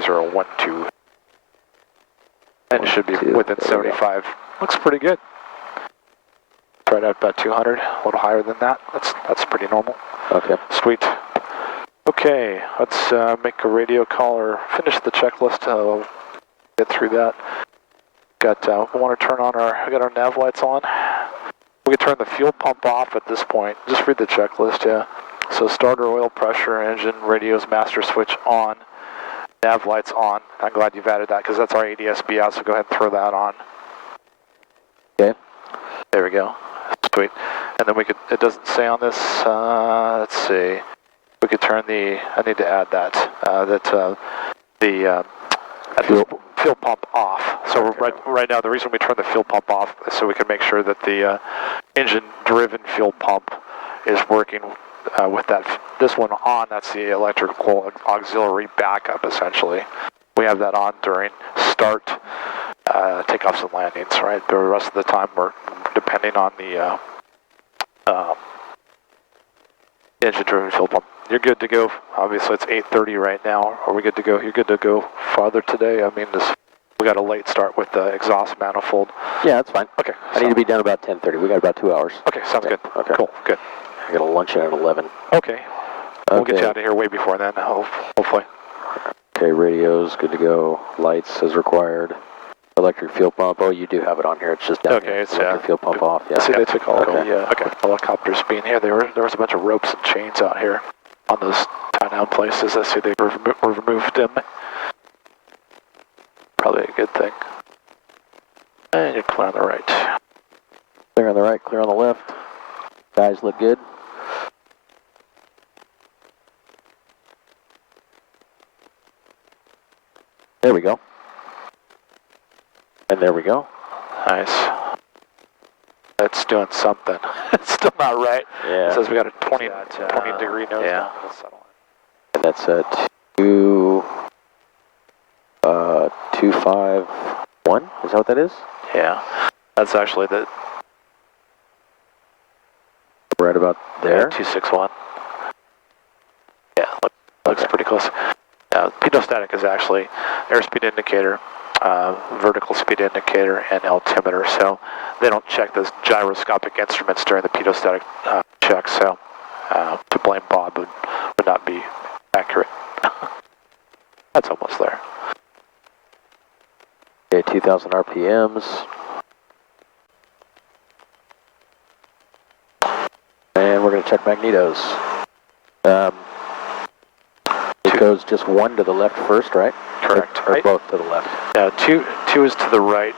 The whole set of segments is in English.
012. And it should be within 75. Looks pretty good. Right at about 200, a little higher than that. That's pretty normal. Okay. Sweet. Okay, let's make a radio call or finish the checklist. Get through that. We want to turn on we got our nav lights on. We can turn the fuel pump off at this point. Just read the checklist, yeah. So starter oil pressure, engine, radios, master switch on, nav lights on. I'm glad you've added that because that's our ADSB out, so go ahead and throw that on. Okay. There we go. Sweet. And then it doesn't say on this, let's see. We could turn I need to add that, fuel pump off. So okay. right now, the reason we turn the fuel pump off is so we can make sure that the engine-driven fuel pump is working with this one on. That's the electrical auxiliary backup, essentially. We have that on during start, takeoffs and landings, right? The rest of the time, we're depending on the engine-driven fuel pump. You're good to go. Obviously, it's 8:30 right now. Are we good to go? You're good to go farther today? I mean, we got a late start with the exhaust manifold. Yeah, that's fine. Okay. I need to be done about 10:30. We got about 2 hours. Okay, sounds good. Okay. Cool, good. I got a lunch at 11. Okay. We'll get you out of here way before then, hopefully. Okay, radios, good to go. Lights as required. Electric fuel pump. Oh, you do have it on here. It's just down here. It's electric fuel pump off. Yeah. See, they took all the helicopters being here. There was a bunch of ropes and chains out here on those tie-down places. I see they removed them. Probably a good thing. And you're clear on the right. Clear on the right, clear on the left. Guys look good. There we go. And there we go. Nice. It's doing something. It's still not right. Yeah. It says we got a 20 degree nose. Yeah. And that's a 251. Is that what that is? Yeah. That's actually right about there. 261. Yeah, looks pretty close. Pitot-static is actually airspeed indicator, vertical speed indicator, and altimeter. So they don't check those gyroscopic instruments during the pitot-static check. So to blame Bob would not be accurate. That's almost there. Okay, 2,000 RPMs. And we're going to check magnetos. It goes just one to the left first, right? Correct. Or both to the left? Yeah, two is to the right.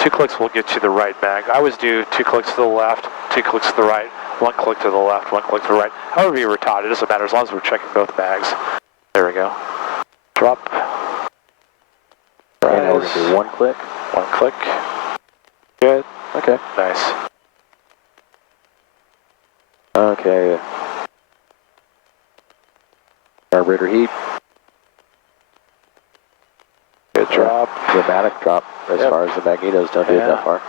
2 clicks will get you the right mag. I always do 2 clicks to the left, 2 clicks to the right, 1 click to the left, 1 click to the right. However you were taught, it doesn't matter as long as we're checking both mags. There we go. Drop. And now we're going to do 1 click. 1 click. Good. Okay. Nice. Okay. Carburetor heat. Good drop. Dramatic drop as far as the magnetos don't do it that far.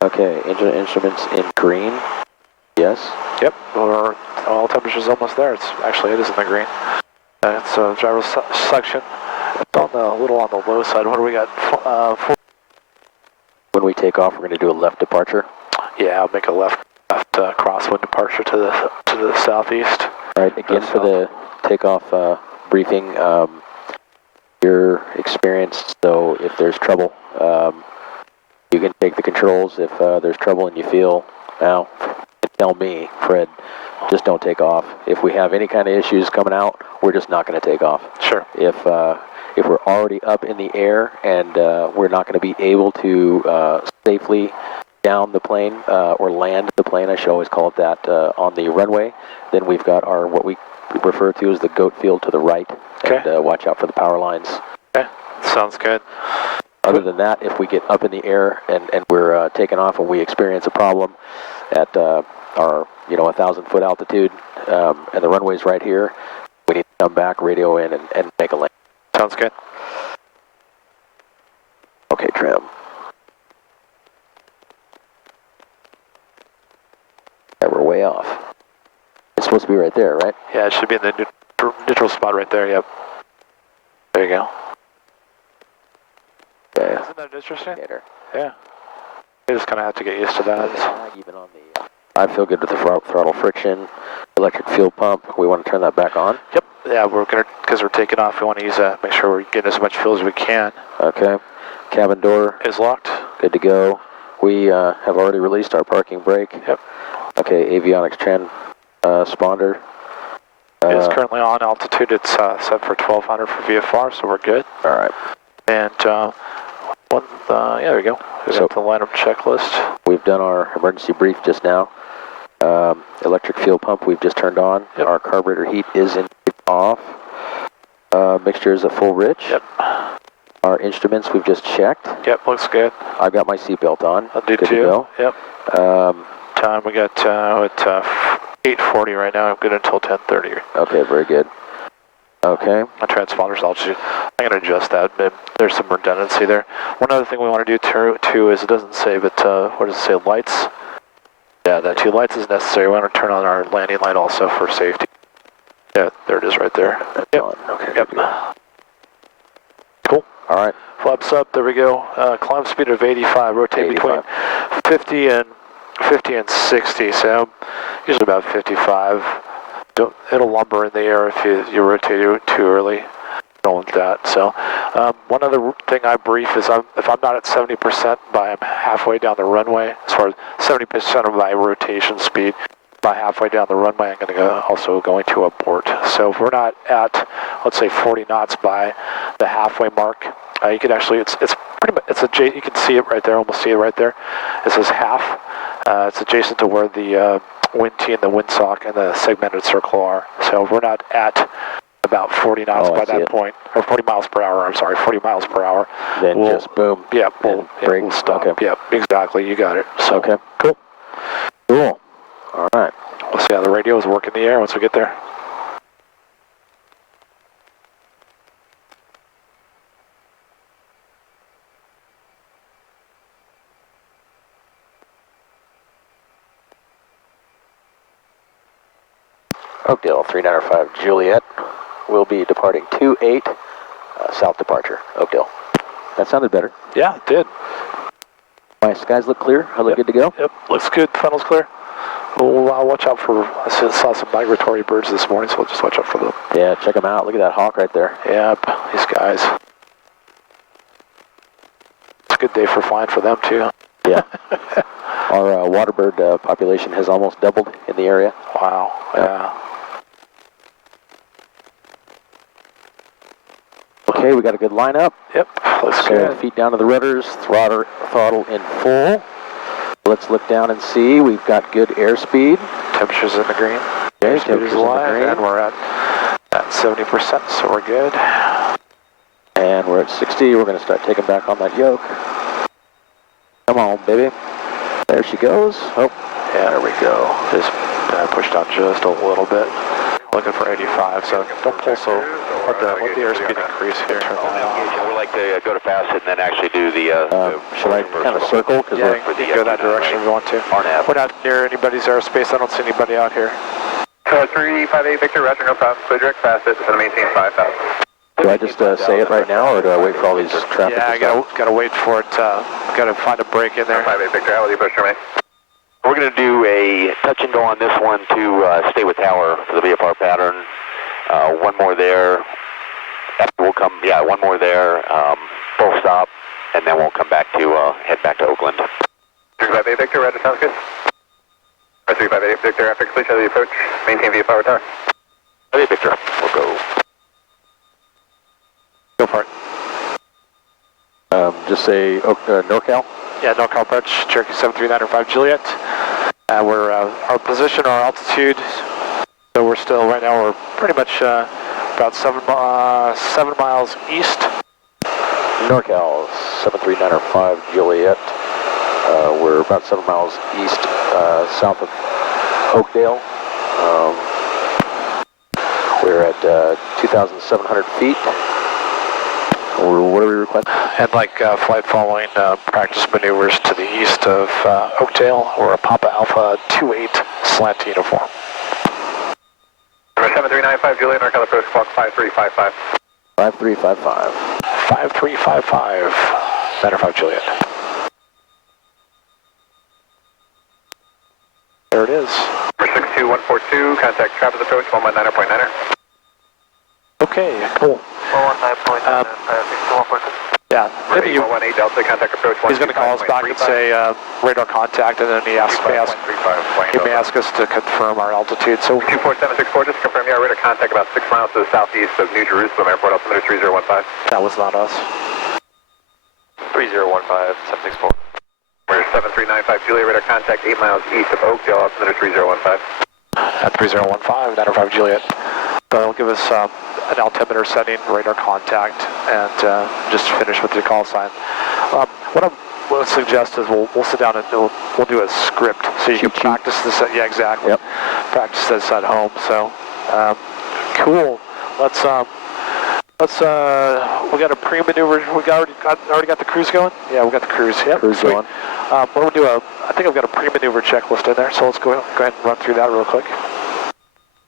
Okay, engine instruments in green. Yes. Yep. Our oil temperature's almost there. It is in the green. It's a gyro section. It's a little on the low side. What do we got? When we take off, we're going to do a left departure. Yeah, I'll make a left crosswind departure to the southeast. All right. Again, for the takeoff briefing, your experience. So if there's trouble, you can take the controls. If there's trouble and you feel, now, tell me, Fred, just don't take off. If we have any kind of issues coming out, we're just not going to take off. Sure. If we're already up in the air and we're not going to be able to safely down the plane or land the plane, I should always call it that, on the runway, then we've got our what we refer to as the goat field to the right. Okay. And watch out for the power lines. Okay, sounds good. Other than that, if we get up in the air and we're taking off and we experience a problem at our 1,000-foot altitude and the runway's right here, we need to come back, radio in, and make a land. Sounds good. Okay, trim. Yeah, we're way off. It's supposed to be right there, right? Yeah, it should be in the neutral spot right there, yep. There you go. Okay. Isn't that interesting? Gator. Yeah. You just kind of have to get used to that. Even on the, I feel good with the throttle friction, electric fuel pump. We want to turn that back on. Yep. Yeah, we're gonna, because we're taking off, we want to use that. Make sure we're getting as much fuel as we can. Okay. Cabin door is locked. Good to go. We have already released our parking brake. Yep. Okay. Avionics transponder. It's currently on altitude. It's set for 1200 for VFR, so we're good. All right. And yeah, there we go. We got the lineup checklist. We've done our emergency brief just now. Electric fuel pump we've just turned on. Yep. Our carburetor heat is off. Mixture is at full rich. Yep. Our instruments we've just checked. Yep, looks good. I've got my seatbelt on. I'll do good too. To go. Yep. Time we got at 8:40 right now. I'm good until 10:30. Okay, very good. Okay. My transponder's altitude. I'm going to adjust that. There's some redundancy there. One other thing we want to do too is it doesn't say, but what does it say? Lights. Yeah, that 2 lights is necessary. We want to turn on our landing light also for safety. Yeah, there it is right there. Yep. Okay. Yep. Cool. All right. Flaps up. There we go. Climb speed of 85. Rotate 85. between 50 and 60. So usually about 55. It'll lumber in the air if you rotate it too early. Don't want that. So one other thing I brief is if I'm not at 70% by I'm halfway down the runway, as far as 70% of my rotation speed, by halfway down the runway, I'm going to also going to abort. So if we're not at, let's say 40 knots by the halfway mark, you could actually, it's pretty much, you can see it right there, almost see it right there. It says half. It's adjacent to where the wind tee and the windsock and the segmented circle are. So if we're not at about 40 knots by that point, or 40 miles per hour, I'm sorry, 40 miles per hour. Then just boom. Yeah, we'll stop. Okay. Yeah, exactly, you got it. So, okay. Cool. Cool. All right. We'll see how the radios work in the air once we get there. Oakdale 3905 Juliet will be departing 28 south departure, Oakdale. That sounded better. Yeah, it did. My skies look clear. I look good to go. Yep, looks good. Funnel's clear. We'll watch out for, I saw some migratory birds this morning, so we'll just watch out for them. Yeah, check them out. Look at that hawk right there. Yep, these guys. It's a good day for flying for them, too. Yeah. Our waterbird population has almost doubled in the area. Wow, yeah. Okay, we got a good lineup. Yep, looks good. Feet down to the rudders, throttle in full. Let's look down and see. We've got good airspeed. Temperature's in the green. Okay, Airspeed is alive, and we're at 70%, so we're good. And we're at 60. We're going to start taking back on that yoke. Come on, baby. There she goes. Oh, yeah, there we go. Just pushed down just a little bit. Looking for 85, so don't pull so. Let the airspeed increase here. We like to go to fast and then actually do the... should I kind of circle? Yeah, you can go that direction if you want to. We're not near anybody's airspace. I don't see anybody out here. 358 Victor, roger, no problem. Clear direct fast it, so maintain 5,000. Do I just say it right now, or do I wait for all these traffic? Yeah, I gotta wait for it. Gotta find a break in there. 58 Victor, how will you push for me? We're going to do a touch and go on this one to stay with tower for the VFR pattern. One more there. After we'll come, yeah, one more there. Full stop, and then we'll come back to head back to Oakland. 358 Victor, roger, sounds good. 358 Victor, after completion of the approach, maintain VFR tower. 358 Victor, we'll go. Go for it. Just say NorCal. Yeah, NorCal approach, Cherokee 73905 Juliet. We're our position, our altitude. So we're still right now. We're pretty much about 7 miles east. NorCal 73905 Juliet. We're about 7 miles east, south of Oakdale. We're at 2,700 feet. What are we requesting? And like flight following practice maneuvers to the east of Oakdale. We're a Papa Alpha 28 slant uniform. Number 7395 Juliet, NorCal approach, clock 5355. 5355. 5355. Center 5 Juliet. There it is. 62142, contact Travis approach 119.9er. Okay, cool. 119.9er, Yeah, maybe you, 118 Delta, contact approach 125.35. he's going to call us back and say radar contact, and then he may ask us to confirm our altitude. So 24764, just confirm your radar contact about 6 miles to the southeast of New Jerusalem Airport, altimeter 3015. that was not us. 3015, 764. We're 7395 Juliet, radar contact 8 miles east of Oakdale, altimeter 3015. At 3015, 95 Juliet. So it'll give us an altimeter setting, radar contact, and just finish with the call sign. What I would suggest is we'll sit down and we'll do a script so you can practice this. Yeah, exactly. Yep. Practice this at home. So cool. Let's we got a pre-maneuver. We already got the cruise going. Yeah, we got the cruise. Yep. Cruise going. We'll do I think I've got a pre-maneuver checklist in there. So let's go ahead and run through that real quick.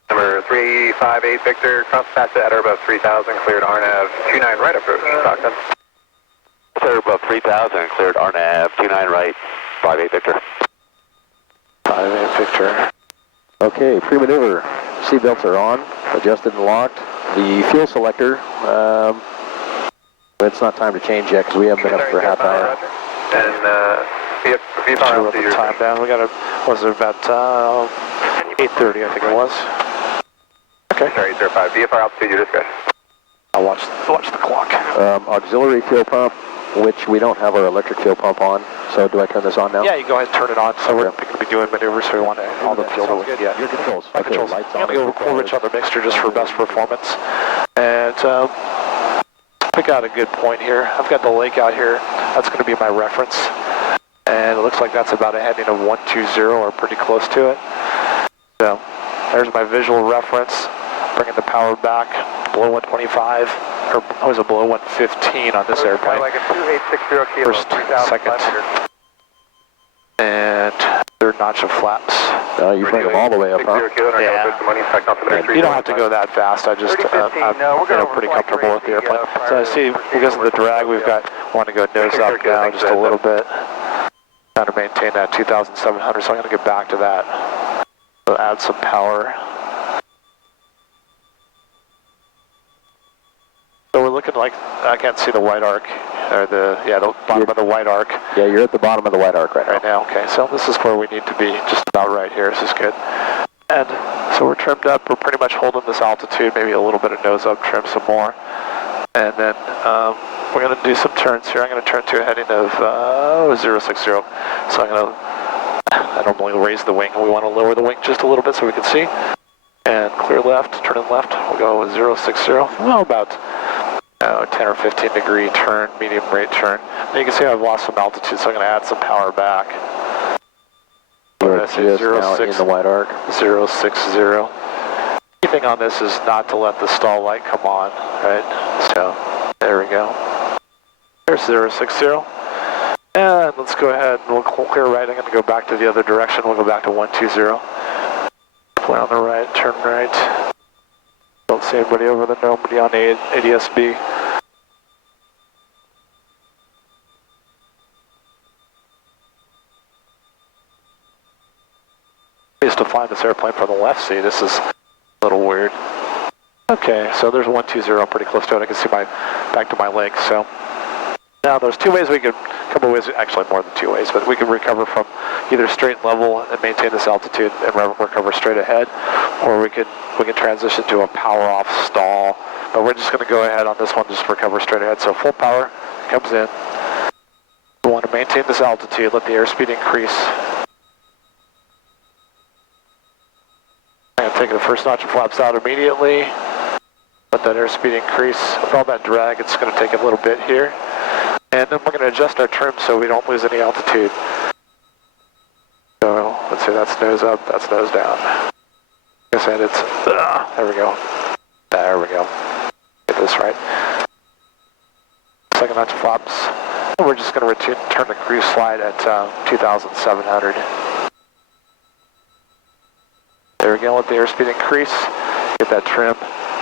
Number 358 Victor, cross pass at or above 3000, cleared RNAV 29 right approach, Stockton. Clear above 3,000, cleared RNAV 29 right, 58 Victor. 58 Victor. Okay, pre-maneuver. Seatbelts are on, adjusted and locked. The fuel selector, it's not time to change yet because we haven't been up for a half hour. And VFR wrote the time down. We got was it about 8:30, I think it was. Okay. Sorry, 805. VFR altitude, your discretion. I'll watch the clock. Auxiliary fuel pump, which we don't have our electric fuel pump on. So do I turn this on now? Yeah, you go ahead and turn it on. So we're going to be doing maneuvers, so we want all the fuel that we can get. Your controls. My controls. I'm going to go full rich on the mixture just for best performance. And we got a good point here. I've got the lake out here. That's going to be my reference. And it looks like that's about a heading of 120 or pretty close to it. So there's my visual reference. Bringing the power back below 125, or was it below 115 on this airplane? Like a 2860 kilo, First, second, and third notch of flaps. You bring them all the way up, huh? Yeah. You don't have to go that fast. I just, I'm pretty comfortable with the airplane. So I see, because of the drag, want to go nose up now just a little bit. Trying to maintain that 2,700, so I'm going to get back to that. So add some power. So we're looking like, I can't see the white arc, or the bottom of the white arc. Yeah, you're at the bottom of the white arc right now. Okay, so this is where we need to be, just about right here. This is good. And so we're trimmed up. We're pretty much holding this altitude, maybe a little bit of nose up, trim some more. And then we're going to do some turns here. I'm going to turn to a heading of 060. So I normally raise the wing. We want to lower the wing just a little bit so we can see. And clear left, turn in left. We'll go with 060. Well, about 10 or 15 degree turn, medium rate turn. And you can see I've lost some altitude, so I'm going to add some power back. We're just now in the white arc. 060. Key thing on this is not to let the stall light come on, right? So there we go. There's 060. And let's go ahead and we'll clear right. I'm going to go back to the other direction. We'll go back to 120. Play on the right, turn right. Don't see anybody over there, nobody on ADSB. I used to fly this airplane from the left seat. This is a little weird. Okay, so there's 120, pretty close to it. I can see back to my leg. So now there's two ways we could, a couple ways, actually more than two ways, but we can recover from either straight and level and maintain this altitude and recover straight ahead, or we can transition to a power off stall. But we're just going to go ahead on this one, just recover straight ahead. So full power comes in. We want to maintain this altitude, let the airspeed increase. I'm going to take the first notch of flaps out immediately. Let that airspeed increase. With all that drag, it's going to take a little bit here. And then we're going to adjust our trim so we don't lose any altitude. So let's see, that's nose up, that's nose down. Like I said, it's, there we go. There we go. Get this right. Second notch of flaps. And we're just going to return the cruise slide at 2,700. There we go, let the airspeed increase. Get that trim.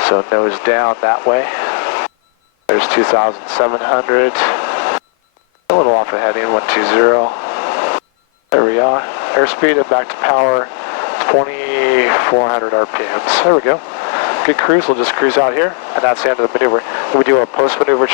So nose down that way. There's 2,700. A little off of heading, 120. There we are. Airspeed and back to power, 2,400 RPMs. There we go. Good cruise. We'll just cruise out here, and that's the end of the maneuver. Then we do a post-maneuver